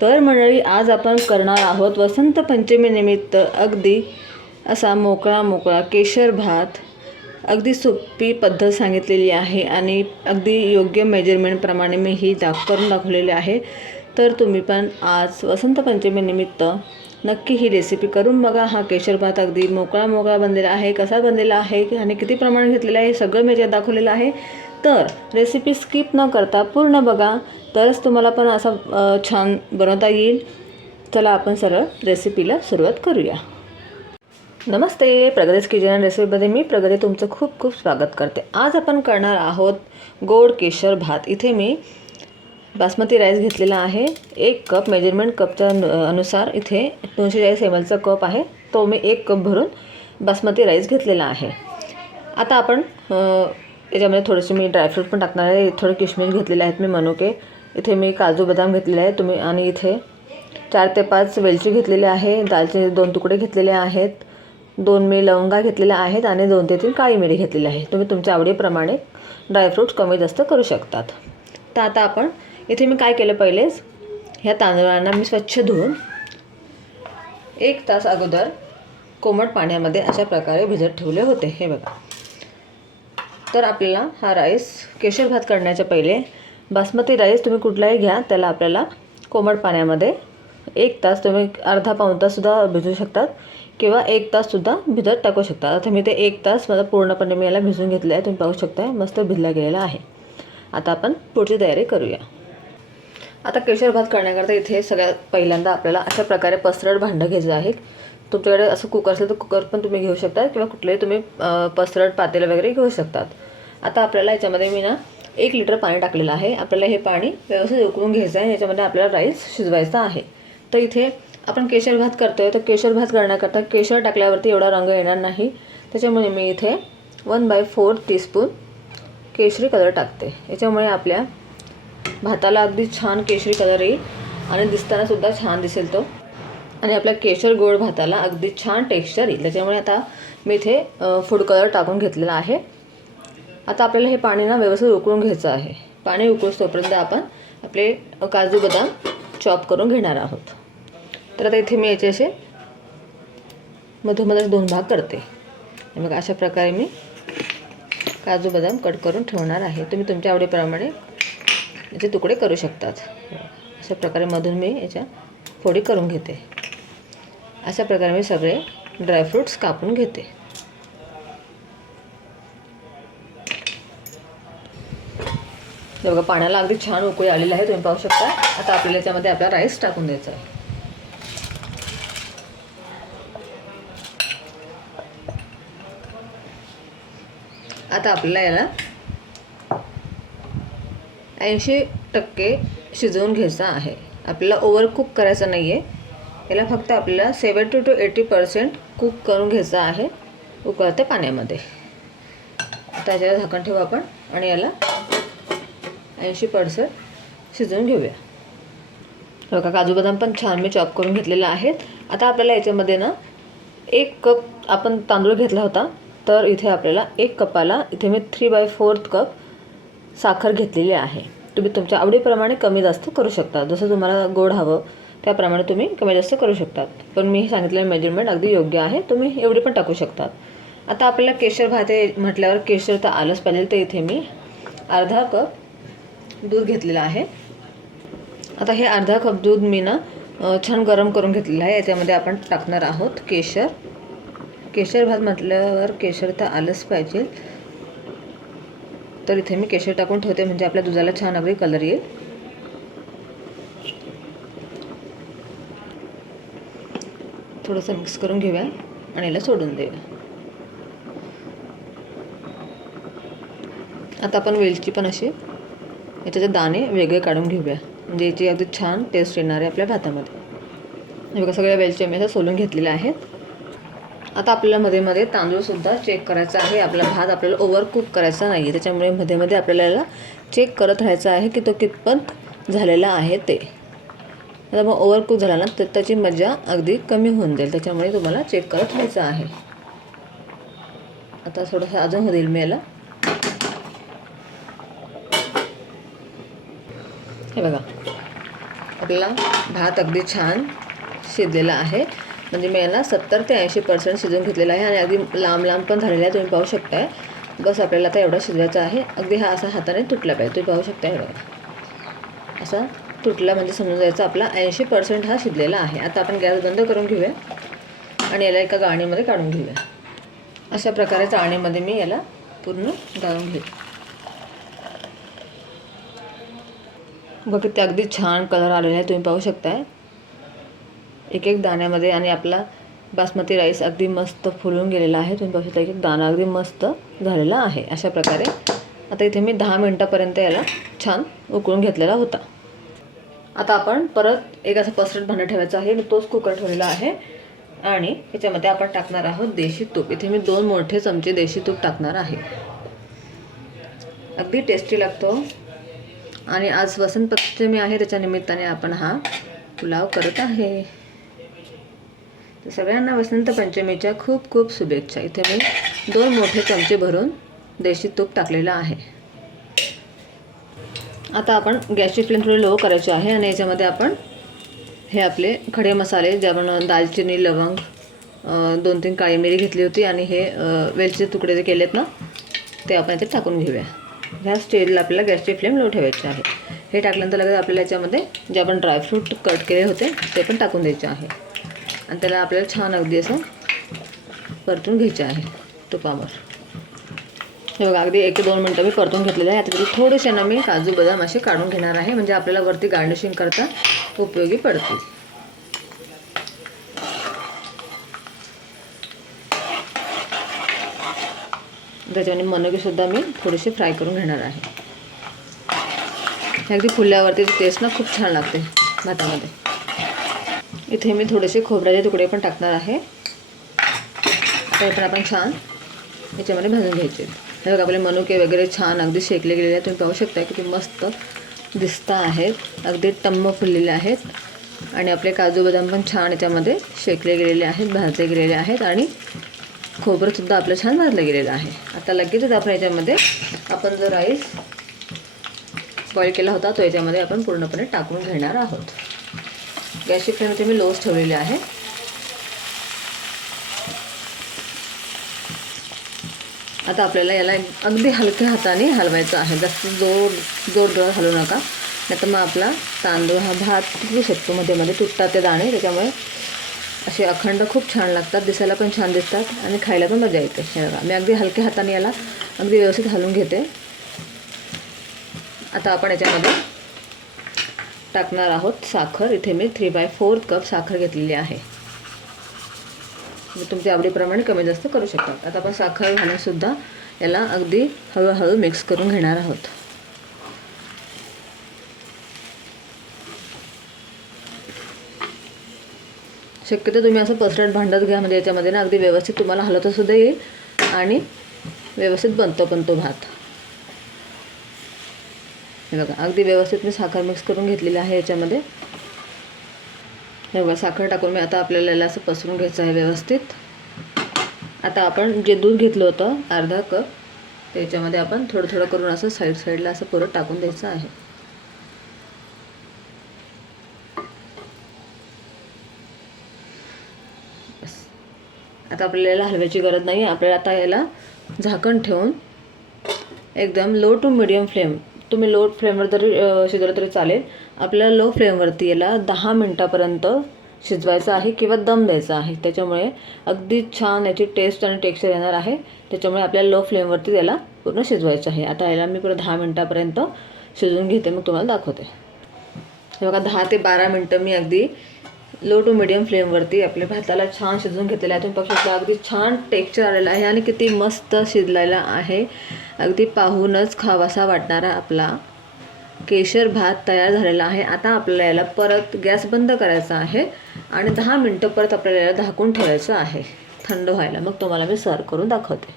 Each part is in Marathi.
तर मंडळी, आज आपण करणार आहोत वसंत पंचमी निमित्त अगदी असा मोकळा केशर भात. अगदी सोपी पद्धत सांगितलेली आहे आणि अगदी योग्य मेजरमेंटप्रमाणे मी ही करून दाखवलेली आहे. तर तुम्ही पण आज वसंत पंचमी निमित्त नक्की ही रेसिपी करून बघा. हा केशर भात अगदी मोकळा बनलेला आहे. कसा बनलेला आहे आणि किती प्रमाण घेतलेलं आहे सगळं मी यात दाखवलेलं आहे. तर रेसिपी स्किप न करता पूर्ण बघा, तरच तुम्हाला पण असा छान बनवता येईल. चला आपण सरळ रेसिपीला सुरुवात करूया. नमस्ते, प्रगतीज किचन रेसिपीमध्ये मी प्रगती तुमचं खूप खूप स्वागत करते. आज आपण करणार आहोत गोड केशर भात. इथे मी बासमती राईस घेतलेला आहे. 1 कप मेजरमेंट कपच्या अनुसार इथे 240 mlचा कप आहे, तो मी 1 कप भरून बासमती राईस घेतलेला आहे. आता आपण याच्यामध्ये थोडेसे मी ड्रायफ्रूट पण टाकणार आहे. थोडे किशमिश घेतलेले आहेत मी, मनुके, इथे मी काजू बदाम घेतलेले आहे तुम्ही, आणि इथे 4 ते 5 वेलची घेतलेले आहे. दालचिनी 2 तुकडे घेतलेले आहेत. 2 मी लवंगा घेतलेल्या आहेत आणि 2 ते 3 काळी मिरी घेतलेली आहे. तुम्ही तुमच्या आवडीप्रमाणे ड्रायफ्रूट्स कमी जास्त करू शकतात. तर आता आपण इथे मी काय केलं, पहिलेच ह्या तांदळांना मी स्वच्छ धुवून 1 तास अगोदर कोमट पाण्यामध्ये अशा प्रकारे भिजत ठेवले होते. हे बघा. तर आपल्याला हा राईस केशर भात करण्याच्या पहिले बासमती राईस तुम्ही कुठलाही घ्या, त्याला आपल्याला कोमट पाण्यामध्ये 1 तास, तुम्ही अर्धा पाऊण ताससुद्धा भिजवू शकतात किंवा 1 ताससुद्धा भिजत टाकू शकता. आता मी ते 1 तास मला पूर्णपणे मी याला भिजवून घेतलं आहे. तुम्ही पाहू शकता मस्त भिजला गेलेला आहे. आता आपण पुढची तयारी करूया. आता केशर भात करण्याकरता इथे सगळ्यात पहिल्यांदा आपल्याला अशा प्रकारे पसरट भांडं घ्यायचं आहे. तुमच्याकडे असं कुकर असेल तर कुकर पण तुम्ही घेऊ शकता किंवा कुठलेही तुम्ही पसरट पातेलं वगैरे घेऊ शकतात. आता आपल्याला याच्यामध्ये मी 1 लिटर पाणी टाकलेलं आहे. आपल्याला हे पाणी व्यवस्थित उकळून घ्यायचं आहे. याच्यामध्ये आपल्याला राईस शिजवायचा आहे. तर इथे आपण केशर भात करतोय, तर केशर भात करण्याकरता केशर टाकल्यावरती एवढा रंग येणार नाही. त्याच्यामुळे मी इथे 1/4 टीस्पून केशरी कलर टाकते. याच्यामुळे आपल्या भाताला अगदी छान केशरी कलर येईल आणि दिसताना सुद्धा छान दिसेल तो, आणि आपल्या केशर गोड भाताला अगदी छान टेक्स्चर येईल. त्याच्यामुळे आता मी इथे फूड कलर टाकून घेतलेला आहे. आता आपल्याला हे पाणी व्यवस्थित उकळून घ्यायचं आहे. पाणी उकळूस तोपर्यंत आपण आपले काजू बदाम चॉप करून घेणार आहोत. तर आता इथे मी याचे असे मधोमध 2 भाग करते. मग अशा प्रकारे मी काजू बदाम कट करून ठेवणार आहे. तुम्ही तुमच्या आवडीप्रमाणे याचे तुकडे करू शकतात. अशा प्रकारे मधून मी याच्या फोडी करून घेते. अशा प्रकारे मी सगळे ड्रायफ्रूट्स कापून घेते. बघा, पाण्याला अगदी छान उकळी आलेली आहे, तुम्ही पाहू शकता. आता आपल्याला याच्यामध्ये आपला राईस टाकून द्यायचा आहे. आता आपल्याला याला 80% शिजवून घ्यायचा आहे. आपल्याला ओव्हर कुक करायचं नाही आहे. याला फक्त आपल्याला 70 to 80% कुक करून घ्यायचं आहे उकळत्या पाण्यामध्ये. आता याच्याला झाकण ठेवू आपण आणि याला 80% शिजवून घेऊया. बघा, काजू बदाम पण छान मी चॉप करून घेतलेला आहेत. आता आपल्याला याच्यामध्ये 1 कप आपण तांदूळ घेतला होता, तर इथे आपल्याला 1 कपाला इथे मी 3/4 कप साखर घेतलेली आहे. तुम्ही तुमच्या आवडीप्रमाणे कमी जास्त करू शकता. जसं तुम्हाला गोड हवं त्याप्रमाणे तुम्ही कमी जास्त करू शकतात. पण मी सांगितलेलं मेजरमेंट अगदी योग्य आहे. तुम्ही एवढी पण टाकू शकतात. आता आपल्याला केशर भात म्हटल्यावर केशर तर आलंच पाहिजे. तर इथे मी अर्धा कप दूध घेतलेलं आहे. आता हे अर्धा कप दूध मी छान गरम करून घेतलेलं आहे. याच्यामध्ये आपण टाकणार आहोत केशर. केशर भात म्हटल्यावर केशर तर आलंच पाहिजे. तर इथे मी केशर टाकून ठेवते, म्हणजे आपल्या दुधाला छान अगदी कलर येईल. थोडंसं मिक्स करून घेऊया आणि याला सोडून देऊया. आता आपण वेलची पण अशी याचे दाणे वेगळे काढून घेऊया, म्हणजे याची अगदी छान टेस्ट येणार आहे आपल्या भातामध्ये. हे बघा, सगळ्या वेलची मी असं सोलून घेतलेल्या आहेत. आता आपल्याला मध्ये तांदूळसुद्धा चेक करायचा आहे. आपला भात आपल्याला ओव्हर कुक करायचा नाही आहे. त्याच्यामुळे मध्ये आपल्याला चेक करत राहायचं आहे की तो कितपत झालेला आहे ते. आता मग ओव्हर कुक झाला ना तर त्याची मजा अगदी कमी होऊन जाईल. त्याच्यामुळे तुम्हाला चेक करत राहायचं आहे. आता थोडंसं अजून होईल मी याला. हे बघा, आपला भात अगदी छान शिजलेला आहे. म्हणजे मी याला 70 ते 80% शिजवून घेतलेला आहे आणि अगदी लांब लांब पण झालेला आहे, तुम्ही पाहू शकताय. बस आपल्याला आता एवढा शिजवायचा आहे. अगदी हा असा हाताने तुटला पाहिजे, तुम्ही पाहू शकता. हे बघा, असा तुटला म्हणजे समजून जायचं आपला 80% हा शिजलेला आहे. आता आपण गॅस बंद करून घेऊया आणि याला एका गाळणीमध्ये काढून घेऊया. अशा प्रकारे चाळणीमध्ये मी याला पूर्ण गाळून घेऊ. बघा, ते अगदी छान कलर आलेला आहे, तुम्ही पाहू शकताय एक एक दाण्यामध्ये. आणि आपला बासमती राईस अगदी मस्त फुलून गेलेला आहे, तुम्ही पाहू शकता एक एक दाणा अगदी मस्त झालेला आहे. अशा प्रकारे आता इथे मी 10 मिनटापर्यंत याला छान उकळून घेतलेला होता. आता आपण परत एक असं पसरट भांडं ठेवायचं आहे. मी तोच कुकर ठेवलेला आहे आणि याच्यामध्ये आपण टाकणार आहोत देशी तूप. इथे मी 2 मोठे चमचे देशी तूप टाकणार आहे. अगदी टेस्टी लागतो आणि आज वसंत पंचमी आहे, त्याच्या निमित्ताने आपण हा पुलाव करत आहे. तर सगळ्यांना वसंत पंचमीच्या खूप खूप शुभेच्छा. इथे मी 2 मोठे चमचे भरून देशी तूप टाकलेलं आहे. आता आपण गॅसची फ्लेम थोडी लो करायची आहे आणि याच्यामध्ये आपण हे आपले खडे मसाले, जे आपण दालचिनी, लवंग, 2-3 काळी मिरी घेतली होती आणि हे वेलचीचे तुकडे जे केलेत ना, ते आपण याच्यात टाकून घेऊया. ह्या स्टेजला आपल्याला गॅसची फ्लेम लो ठेवायची आहे. हे टाकल्यानंतर लगेच आपल्याला याच्यामध्ये जे आपण ड्रायफ्रूट कट केले होते ते पण टाकून द्यायचे आहे आणि त्याला आपल्याला छान अगदी असं परतून घ्यायचं आहे तुपावर. हे बघा, अगदी 1 ते 2 मिनटं मी परतून घेतलेलं आहे. आता तिथे थोडेसे ना मी काजू बदाम असे काढून घेणार आहे, म्हणजे आपल्याला वरती गार्निशिंग करता उपयोगी पडतील. त्याच्याने मनुकेसुद्धा मी थोडेसे फ्राय करून घेणार आहे. अगदी फुलल्यावरती टेस्ट ना खूप छान लागते भातामध्ये. इथे मी थोडेसे खोबऱ्याचे तुकडे पण टाकणार आहे. ते पण आपण छान याच्यामध्ये भाजून घ्यायचे. हे बघा, आपले मनुके वगैरे छान अगदी शेकले गेलेले आहेत, तुम्ही पाहू शकता किती मस्त दिसता आहेत. अगदी टम्म फुललेले आहेत आणि आपले काजू बदाम पण छान याच्यामध्ये शेकले गेलेले आहेत, भाजले गेलेले आहेत आणि खोबरंसुद्धा आपलं छान भाजलं गेलेलं आहे. आता लगेचच आपण याच्यामध्ये आपण जो राईस बॉईल केला होता तो याच्यामध्ये आपण पूर्णपणे टाकून घेणार आहोत. गॅसची फ्लेम इथे मी लोच ठेवलेली आहे. आता आपल्याला याला अगदी हलक्या हाताने हलवायचं आहे, जास्त जोर हलवू नका, नाही तर मग आपला तांदूळ हा भात तुटू शकतो. मध्ये मध्ये तुटतात ते दाणे, त्याच्यामुळे असे अखंड खूप छान लागतात, दिसायला पण छान दिसतात आणि खायला पण मजा येते. हे बघा, मी अगदी हलक्या हाताने याला अगदी व्यवस्थित हलवून घेते. आता आपण याच्यामध्ये टाकणार आहोत साखर. इथे मी 3/4 कप साखर घेतलेली आहे. तुमच्या आवडीप्रमाणे कमी जास्त करू शकता. आता आपण साखर घालूनसुद्धा याला अगदी हळूहळू मिक्स करून घेणार आहोत. शक्यतो तुम्ही असं पसरट भांडत घ्या, म्हणजे याच्यामध्ये ना अगदी व्यवस्थित तुम्हाला हलवतासुद्धा येईल आणि व्यवस्थित बनतो पण तो भात. हे बघा, अगदी व्यवस्थित मी साखर मिक्स करून घेतलेली आहे याच्यामध्ये. हे बघा, साखर टाकून मी आता आपल्याला याला असं पसरून घ्यायचं आहे व्यवस्थित. आता आपण जे दूध घेतलं होतं अर्धा कप, त्याच्यामध्ये आपण थोडं थोडं करून असं साईडला असं परत टाकून द्यायचं आहे. आता आपल्याला हलवायची गरज नाही. आपल्याला आता याला झाकण ठेवून एकदम लो टू मिडियम फ्लेम, तुम्ही लो फ्लेमवर जरी शिजवलं तरी चालेल, आपल्याला लो फ्लेमवरती याला 10 मिनटापर्यंत शिजवायचं आहे किंवा दम द्यायचा आहे. त्याच्यामुळे अगदी छान याची टेस्ट आणि टेक्स्चर येणार आहे. त्याच्यामुळे आपल्याला लो फ्लेमवरती त्याला पूर्ण शिजवायचं आहे. आता याला मी पूर्ण 10 मिनटापर्यंत शिजवून घेते, मग तुम्हाला दाखवते. हे बघा, 10 ते 12 मिनटं मी अगदी लो टू मिडियम फ्लेमवरती आपल्या भाताला छान शिजवून घेतलेलं आहे. तुम्ही पाहू शकता अगदी छान टेक्स्चर आलेलं आहे आणि किती मस्त शिजलेला आहे. अगदी पाहूनच खावासा वाटणारा आपला केशर भात तयार झालेला आहे. आता आपल्याला याला परत गॅस बंद करायचा आहे आणि 10 मिनटं परत आपल्याला याला झाकून ठेवायचं आहे थंड व्हायला. मग तुम्हाला मी सर्व करून दाखवते.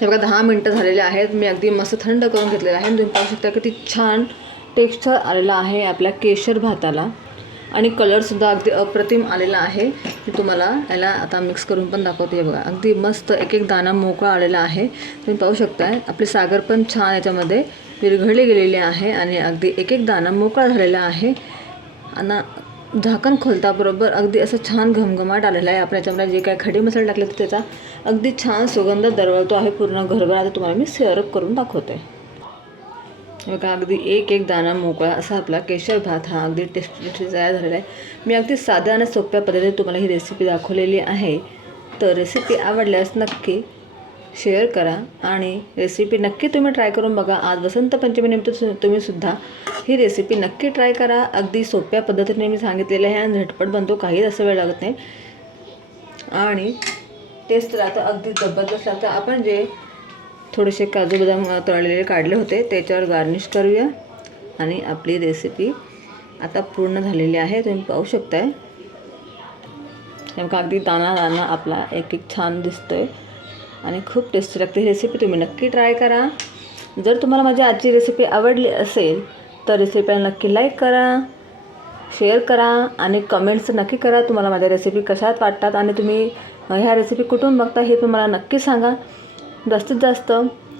हे बघा, 10 मिनटं झालेले आहेत. मी अगदी मस्त थंड करून घेतलेलं आहे. तुम्ही पाहू शकता किती छान टेक्स्चर आलेला आहे आपल्या केशर भाताला आणि कलरसुद्धा अगदी अप्रतिम आलेला आहे. मी तुम्हाला याला आता मिक्स करून पण दाखवते. हे बघा, अगदी मस्त एक एक दाणा मोकळा आलेला आहे. तुम्ही पाहू शकता. आपले सागर पण छान याच्यामध्ये विरघळली गेलेली आहे आणि अगदी एक एक दाणा मोकळा झालेला आहे. आणि झाकण खोलताबरोबर अगदी असं छान घमघमाट आलेला आहे. आपण याच्यामध्ये जे काय खडे मसाले टाकले तर त्याचा अगदी छान सुगंध दरवळतो आहे पूर्ण घरभर. आता तुम्हाला मी सर्व करून दाखवते. बघा अगदी एक एक दाणा मोकळा असा आपला केशर भात हा अगदी टेस्टी तयार झालेला आहे. मी अगदी साध्या आणि सोप्या पद्धतीने तुम्हाला ही रेसिपी दाखवलेली आहे. तर रेसिपी आवडल्यास नक्की शेअर करा आणि रेसिपी नक्की तुम्ही ट्राय करून बघा. आज वसंत पंचमीनिमित्त तुम्ही सुद्धा ही रेसिपी नक्की ट्राय करा. अगदी सोप्या पद्धतीने मी सांगितलेलं आहे आणि झटपट बनतो, काहीच असं वेळ लागत नाही आणि टेस्ट राहतं अगदी जबरदस्त लागतं. आपण जे थोडेसे काजू बदाम तळलेले काढले होते त्याच्यावर गार्निश करूया आणि आपली रेसिपी आता पूर्ण झालेली आहे. तुम्ही पाहू शकताय नेमका अगदी दाणा दाणा आपला एक एक छान दिसतोय आणि खूप टेस्टी लागते. ही रेसिपी तुम्ही नक्की ट्राय करा. जर तुम्हाला माझी आजची रेसिपी आवडली असेल तर रेसिपीला नक्की लाईक करा, शेअर करा आणि कमेंट्स नक्की करा. तुम्हाला माझ्या रेसिपी कशात वाटतात आणि तुम्ही ह्या रेसिपी कुठून बघता हे तुम्हाला नक्की सांगा. जास्तीत जास्त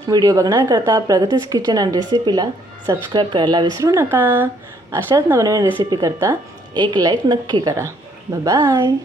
व्हिडिओ बघण्याकरता प्रगतीज किचन अँड रेसिपीला सबस्क्राईब करायला विसरू नका. अशाच नवनवीन रेसिपी करता एक लाईक नक्की करा. बाय.